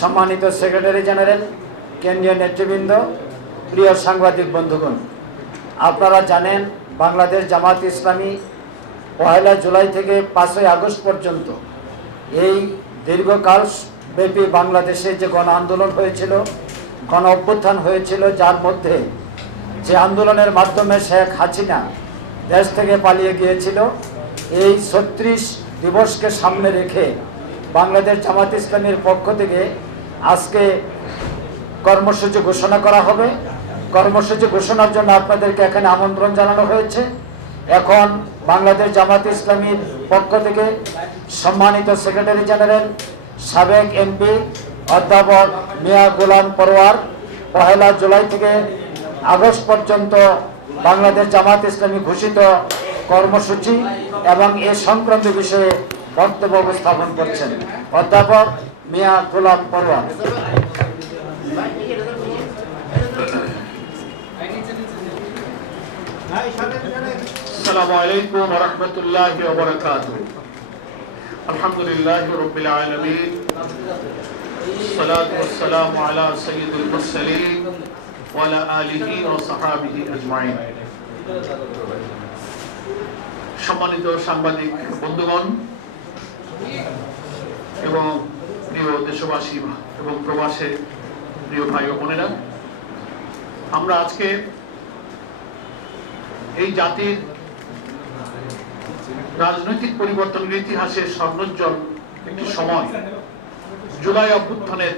সম্মানিত secretary general, কেন্দ্রীয় নেতৃবৃন্দ, প্রিয় সাংবাদিক বন্ধুগণ, আপনারা জানেন বাংলাদেশ জামাত ইসলামী 1 জুলাই থেকে 5 আগস্ট পর্যন্ত এই দীর্ঘকাল ব্যাপী বাংলাদেশে যে গণ আন্দোলন হয়েছিল, গণ অভ্যুত্থান হয়েছিল, যার মধ্যে যে আন্দোলনের মাধ্যমে শেখ হাসিনা দেশ থেকে পালিয়ে গিয়েছিল, এই 36 দিবসকে সামনে রেখে বাংলাদেশ জামাত ইসলামীর পক্ষ থেকে আজকে কর্মসূচি ঘোষণা করা হবে। কর্মসূচি ঘোষণার জন্য আপনাদেরকে এখানে আমন্ত্রণ জানানো হয়েছে। এখন বাংলাদেশ জামাত ইসলামীর পক্ষ থেকে সম্মানিত সেক্রেটারি জেনারেল, সাবেক এমপি অধ্যাপক মিয়া গোলাম পরোয়ার 1 জুলাই থেকে আগস্ট পর্যন্ত বাংলাদেশ জামাত ইসলামী ঘোষিত কর্মসূচি এবং এ সংক্রান্ত বিষয়ে বক্তব্য উপস্থাপন করছেন অধ্যাপক মিয়া গোলাম পরোয়ার। আসসালামু আলাইকুম ওয়া রাহমাতুল্লাহি ওয়া বারাকাতুহু। আলহামদুলিল্লাহি রাব্বিল আলামিন, সালাতু ওয়াস সালামু আলা সাইয়্যিদিল মুরসালিন ওয়া আলা আলিহি ওয়া সাহবিহি আজমাইন। সম্মানিত সাংবাদিক বন্ধুগণ এবং প্রিয় দেশবাসী এবং প্রবাসে প্রিয় ভাই ও বোনেরা, আমরা আজকে এই জাতির রাজনৈতিক পরিবর্তনের ইতিহাসে স্বর্ণোজ্জ্বল একটি সময়, জুলাই অভ্যুত্থানের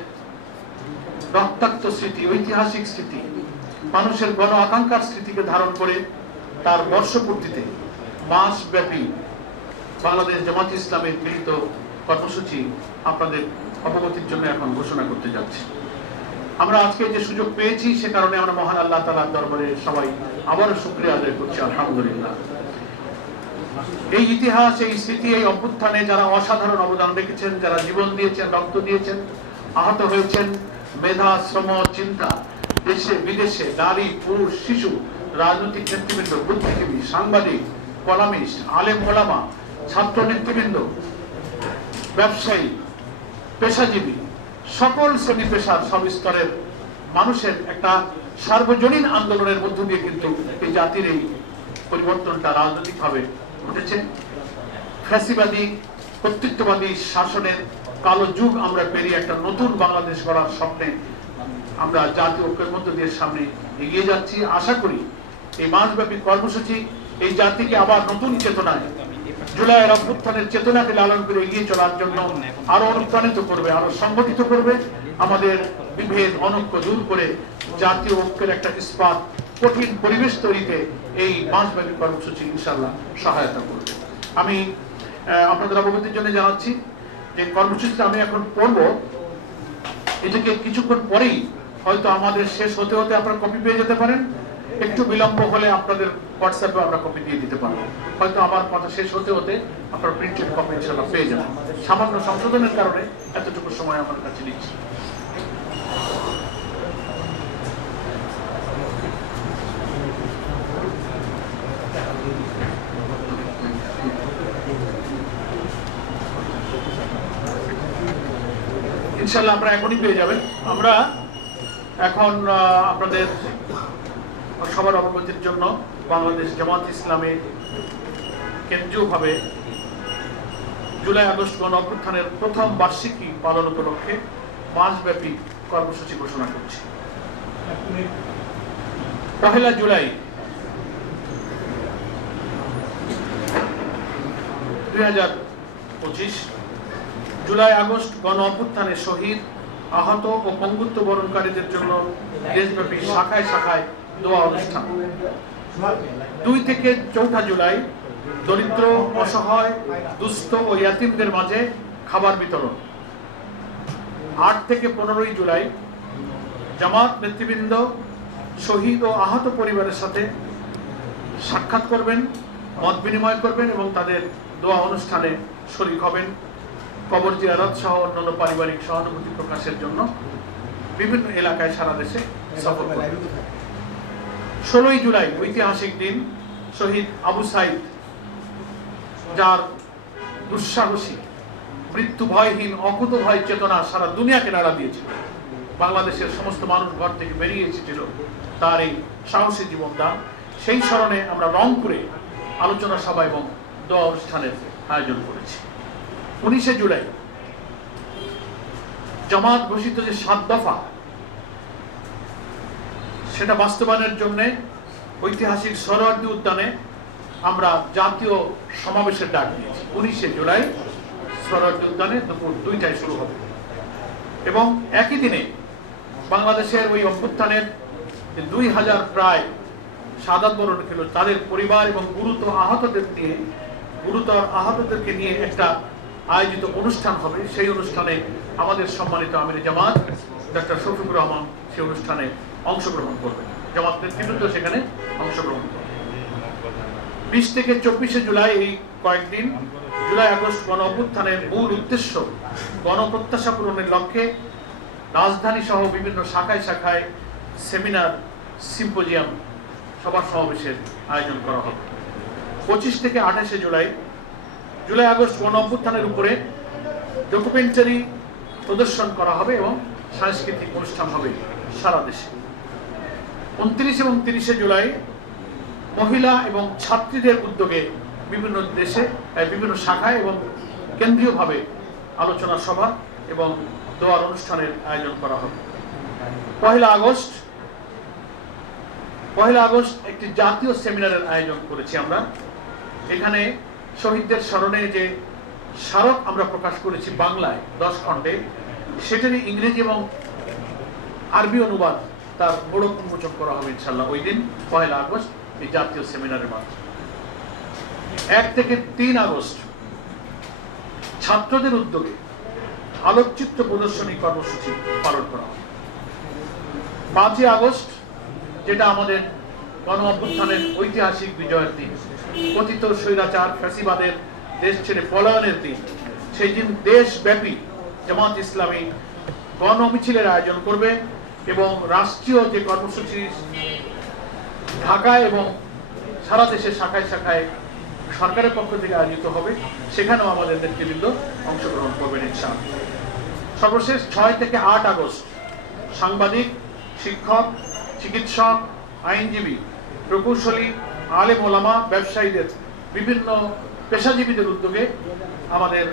রক্তাক্ত স্মৃতি, ঐতিহাসিক স্মৃতি, মানুষের গণ আকাঙ্ক্ষার স্মৃতিকে ধারণ করে তার বর্ষপূর্তিতে মাসব্যাপী বাংলাদেশ জামাত ইসলামের গৃহীত কর্মসূচি আপনাদের অবগতির জন্য এখন ঘোষণা করতে যাচ্ছি। আমরা আজকে যে সুযোগ পেয়েছি সে কারণে আমরা মহান আল্লাহ তাআলার দরবারে সবাই আবারও শুকরিয়া আদায় করছি, আলহামদুলিল্লাহ। এই ইতিহাস, এই স্মৃতি, এই অভ্যুত্থানে যারা অসাধারণ অবদান রেখেছেন, যারা জীবন দিয়েছেন, রক্ত দিয়েছেন, আহত হয়েছেন, মেধা, শ্রম, চিন্তা, দেশে বিদেশে, নারী, পুরুষ, শিশু, রাজনৈতিক নেতৃবৃন্দ, বুদ্ধিজীবী, সাংবাদিক, কলামিস্ট, আলেম ওলামা, ছাত্র নেতৃবৃন্দ, ব্যবসায়ী, পেশাজীবী, সকল শ্রেণী পেশার সব স্তরের মানুষের একটা সার্বজনীন আন্দোলনের মধ্য দিয়ে কিন্তু এই জাতির এই পরিবর্তনটা রাজনৈতিকভাবে ঘটেছে। ফ্যাসিবাদী, কর্তৃত্ববাদী শাসনের কালো যুগ আমরা পেরিয়ে একটা নতুন বাংলাদেশ গড়ার স্বপ্নে আমরা জাতীয় ঐক্যের মধ্য দিয়ে সামনে এগিয়ে যাচ্ছি। আশা করি এই মাসব্যাপী কর্মসূচি এই জাতিকে আবার নতুন চেতনায়, জুলাইয়ের অভ্যুত্থানের চেতনাকে লালন করে এগিয়ে চলার জন্য আরো অনুপ্রাণিত করবে, আরো সংগঠিত করবে, আমাদের বিভেদ অনৈক্য দূর করে জাতীয় ঐক্যের একটা ইস্পাত কঠিন পরিবেশ তৈরিতে এই মাসব্যাপী কর্মসূচি ইনশাআল্লাহ সহায়তা করবে। আমি আপনাদের অবগতির জন্য জানাচ্ছি যে কর্মসূচিটা আমি এখন পড়ব, এটাকে কিছুক্ষণ পরেই হয়তো আমাদের শেষ হতে হতে আপনারা কপি পেয়ে যেতে পারেন। একটু বিলম্ব হলে আপনাদের হোয়াটসঅ্যাপে আমরা কপি দিয়ে দিতে পারবো। হয়তো আমার কথা শেষ হতে হতে আপনারা প্রিন্টেড কপি ইনশাআল্লাহ পেয়ে যাবেন। সামান্য সংশোধনের কারণে এতটুকু সময় আমার কাছে নিচ্ছি। ইনশাআল্লাহ আমরা এখনই পেয়ে যাবেন। আমরা এখন আপনাদের সবার অবগতির জন্য বাংলাদেশ জামাত ইসলামে কেন্দ্রীয়ভাবে জুলাই আগস্ট গণ অভ্যুত্থানের প্রথম বার্ষিকী পালন উপলক্ষে মাসব্যাপী কর্মসূচি ঘোষণা করছি। 1 জুলাই 2025 জুলাই আগস্ট গণ অভ্যুত্থানে শহীদ, আহত ও পঙ্গুত্ব বরণকারীদের জন্য দেশব্যাপী শাখায় শাখায় দোয়া অনুষ্ঠান। 2 থেকে 4 জুলাই দরিদ্র, অসহায়, দুস্থ ও ইয়াতিমদের মাঝে খাবার বিতরণ। 8 থেকে 15 জুলাই জামাত নেতৃবৃন্দ শহীদ ও আহত পরিবারের সাথে সাক্ষাৎ করবেন, মত বিনিময় করবেন এবং তাদের দোয়া অনুষ্ঠানে শরীক হবেন। কবর জিয়ারত সহ অন্যান্য পারিবারিক সহানুভূতি প্রকাশের জন্য বিভিন্ন এলাকায় সারা দেশে সফর করবেন। 16 জুলাই ঐতিহাসিক দিন, শহীদ আবু সাইদ, যার দুঃসাহসী মৃত্যু ভয়হীন অকুত ভয় চেতনা সারা দুনিয়াকে নাড়া দিয়েছিল। বাংলাদেশের সমস্ত মানুষ ঘর থেকে বেরিয়ে এসেছিল তার এই সাহসী জীবনদান। সেই স্মরণে আমরা রংপুরে আলোচনা সভা এবং দোয়া অনুষ্ঠানের আয়োজন করেছি। 19শে জুলাই জামাত ঘোষিত যে 7 দফা, সেটা বাস্তবায়নের জন্য ঐতিহাসিক সোহরাওয়ার্দী উদ্যানে আমরা জাতীয় সমাবেশের ডাক দিয়েছি। 19শে জুলাই সোহরাওয়ার্দী উদ্যানে দুপুর 2টায় শুরু হবে এবং একই দিনে বাংলাদেশের ওই অভ্যুত্থানের 2000 প্রায় শাহাদাত বরণ হলো তাদের পরিবার এবং গুরুতর আহতদেরকে নিয়ে একটা আয়োজিত অনুষ্ঠান হবে। সেই অনুষ্ঠানে আমাদের সম্মানিত আমির জামাত ডক্টর শফিকুর রহমান সেই অনুষ্ঠানে অংশগ্রহণ করবেন। জামাত নেতৃবৃন্দ সেখানে অংশগ্রহণ করবে। 20 থেকে 24শে জুলাই এই কয়েকদিন জুলাই আগস্ট গণ অভ্যুত্থানের মূল উদ্দেশ্য গণপ্রত্যাশা পূরণের লক্ষ্যে রাজধানী সহ বিভিন্ন শাখায় শাখায় সেমিনার, সিম্পোজিয়াম, সভা সমাবেশের আয়োজন করা হবে। 25 থেকে 28শে জুলাই আগস্ট গণ অভ্যুত্থানের উপরে ডকুমেন্টারি প্রদর্শন করা হবে এবং সাংস্কৃতিক অনুষ্ঠান হবে সারা দেশে। 29 এবং 30শে জুলাই মহিলা এবং ছাত্রীদের উদ্যোগে বিভিন্ন দেশে বিভিন্ন শাখায় এবং কেন্দ্রীয়ভাবে আলোচনা সভা এবং দোয়ার অনুষ্ঠানের আয়োজন করা হবে। 1 আগস্ট একটি জাতীয় সেমিনারের আয়োজন করেছি আমরা। এখানে শহীদদের স্মরণে যে স্মারক আমরা প্রকাশ করেছি বাংলায় 10 খণ্ডে, সেটারই ইংরেজি এবং আরবি অনুবাদ তার বড় উন্মোচন করা হবে ইনশাআল্লাহ ওই দিন 1 আগস্ট এই জাতীয় সেমিনারের মাধ্যমে। 1 থেকে 3 আগস্ট ছাত্রদের উদ্যোগে আলোকচিত্র প্রদর্শনী কর্মসূচি পালন করা হবে। 5 আগস্ট যেটা আমাদের গণ অভ্যুত্থানের ঐতিহাসিক বিজয়ের দিন, কথিত স্বৈরাচার ফ্যাসিবাদের দেশ ছেড়ে পলায়নের দিন, সেই দিন দেশব্যাপী জামাত ইসলামী গণ মিছিলের আয়োজন করবে এবং রাষ্ট্রীয় যে কর্মসূচি ঢাকায় এবং সারা দেশের শাখায় শাখায় সরকারের পক্ষ থেকে আয়োজিত হবে, সেখানেও আমাদের নেতৃবৃন্দ অংশগ্রহণ করবেন ইনশাআল্লাহ। সর্বশেষ 6 থেকে 8 আগস্ট সাংবাদিক, শিক্ষক, চিকিৎসক, আইনজীবী, প্রকৌশলী, আলেম ওলামা, ব্যবসায়ীদের, বিভিন্ন পেশাজীবীদের উদ্যোগে আমাদের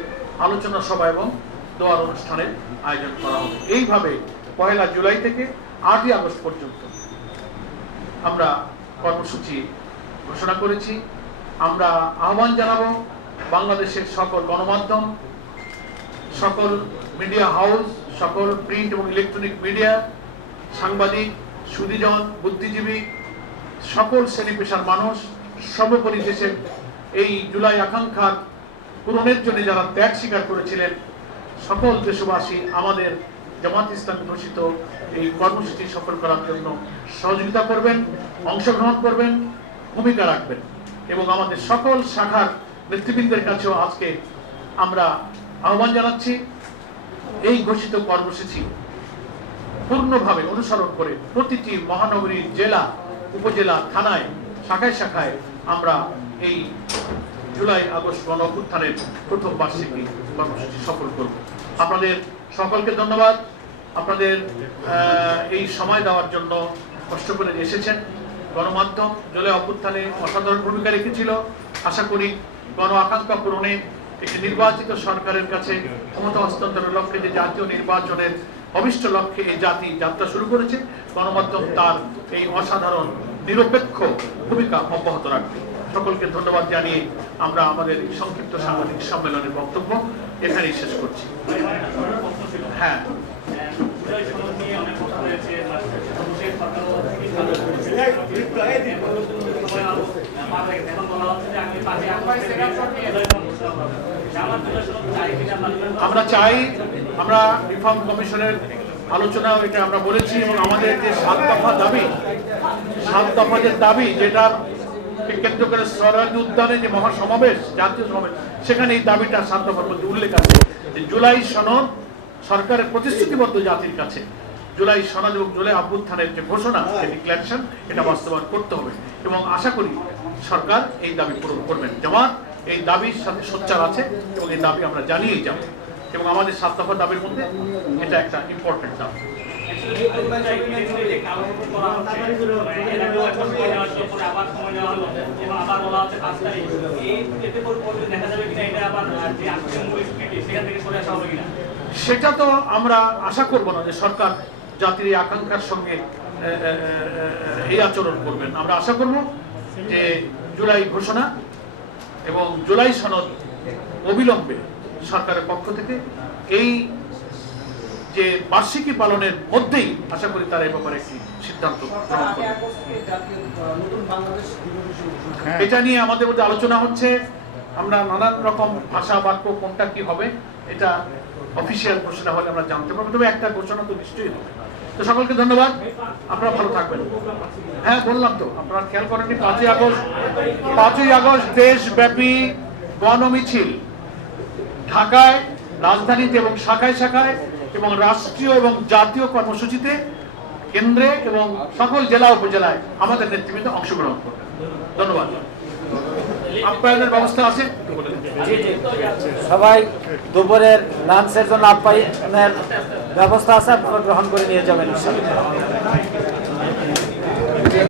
আলোচনা সভা এবং দোয়ার অনুষ্ঠানের আয়োজন করা হবে। এইভাবে 1 জুলাই থেকে 8 আগস্ট পর্যন্ত আমরা কর্মসূচি ঘোষণা করেছি। আমরা আহ্বান জানাবো বাংলাদেশের সকল গণমাধ্যম, সকল মিডিয়া হাউস, সকল প্রিন্ট এবং ইলেকট্রনিক মিডিয়া, সাংবাদিক, সুধীজন, বুদ্ধিজীবী, সকল শ্রেণী পেশার মানুষ, সর্বোপরি দেশের এই জুলাই আকাঙ্ক্ষার পূরণের জন্য যারা ত্যাগ স্বীকার করেছিলেন সকল দেশবাসী আমাদের জামাত ইসলামী ঘোষিত এই কর্মসূচি সফল করার জন্য সহযোগিতা করবেন, অংশগ্রহণ করবেন, ভূমিকা রাখবেন এবং আমাদের সকল শাখার নেতৃবৃন্দের কাছেও আজকে আমরা আহ্বান জানাচ্ছি এই ঘোষিত কর্মসূচি পূর্ণভাবে অনুসরণ করে প্রতিটি মহানগরী, জেলা, উপজেলা, থানায়, শাখায় শাখায় আমরা এই জুলাই আগস্ট গণ অভ্যুত্থানের প্রথম বার্ষিকী কর্মসূচি সফল করব। আপনাদের সকলকে ধন্যবাদ, আপনাদের এই সময় দেওয়ার জন্য, কষ্ট করে এসেছেন। গণমাধ্যম জুলাই অভ্যুত্থানে অসাধারণ ভূমিকা রেখেছিল। আশা করি গণ আকাঙ্ক্ষা পূরণে একটি নির্বাচিত সরকারের কাছে ক্ষমতা হস্তান্তরের লক্ষ্যে যে জাতীয় নির্বাচনের অভিষ্ট লক্ষ্যে এই জাতি যাত্রা শুরু করেছে, গণমাধ্যম তার এই অসাধারণ নিরপেক্ষ ভূমিকা অব্যাহত রাখবে। সকলকে ধন্যবাদ জানিয়ে আমরা আমাদের সংক্ষিপ্ত সাংবাদিক সম্মেলনের বক্তব্য এখানেই শেষ করছি। হ্যাঁ, আমরা চাই, আমরা রিফর্ম কমিশনের আলোচনা এটা আমরা বলেছি এবং আমাদের যে 7 দফা দাবি, 7 দফা যে দাবি যেটা কেন্দ্র করে সোহরাওয়ার্দী উদ্যানে যে মহাসমাবেশ, জাতীয় সমাবেশ, সেখানে এই দাবিটা 7 দফার মধ্যে উল্লেখ আছে যে জুলাই সনদ সরকারের প্রতিশ্রুতিবদ্ধ জাতির কাছে, জুলাই সনদ এবং জুলাই অভ্যুত্থানের যে ঘোষণা, যে ডিক্লারেশন, এটা বাস্তবায়ন করতে হবে এবং আশা করি সরকার এই দাবি পূরণ করবেন। জামাত এই দাবির সাথে সোচ্চার আছে এবং এই দাবি আমরা জানিয়েই যাব। এবং আমাদের 7 দফা দাবির মধ্যে এটা একটা ইম্পর্টেন্ট দাবি। সেটা তো আমরা আশা করব না যে সরকার জাতির এই আকাঙ্ক্ষার সঙ্গে এই আচরণ করবেন। আমরা আশা করব যে জুলাই ঘোষণা এবং জুলাই সনদ অবিলম্বে সরকারের পক্ষ থেকে এই যে বার্ষিকী পালনের মধ্যেই আশা করি তারা এই ব্যাপারে একটি সিদ্ধান্ত গ্রহণ করবে। এটা নিয়ে আমাদের মধ্যে আলোচনা হচ্ছে। আমরা নানান রকম ভাষা বাক্য কোনটা কি হবে এটা অফিসিয়াল ঘোষণা হলে আমরা জানতে পারবো, তবে একটা ঘোষণা তো নিশ্চয়ই হবে। তো সকলকে ধন্যবাদ, আপনারা ভালো থাকবেন। হ্যাঁ বললাম তো, আপনারা খেয়াল করেননি 5ই আগস্ট দেশব্যাপী গণমিছিল ঢাকায়, রাজধানীতে এবং শাখায় শাখায় এবং রাষ্ট্রীয় এবং জাতীয় কর্মসূচিতে কেন্দ্রে এবং সকল জেলা উপজেলায় আমাদের নেতৃবৃন্দ অংশগ্রহণ করবেন। ধন্যবাদ। আপ্যায়নের ব্যবস্থা আছে? সবাই দুপুরের লাঞ্চের জন্য আপ্যায়নের ব্যবস্থা আছে, আপনারা গ্রহণ করে নিয়ে যাবেন ইনশাআল্লাহ।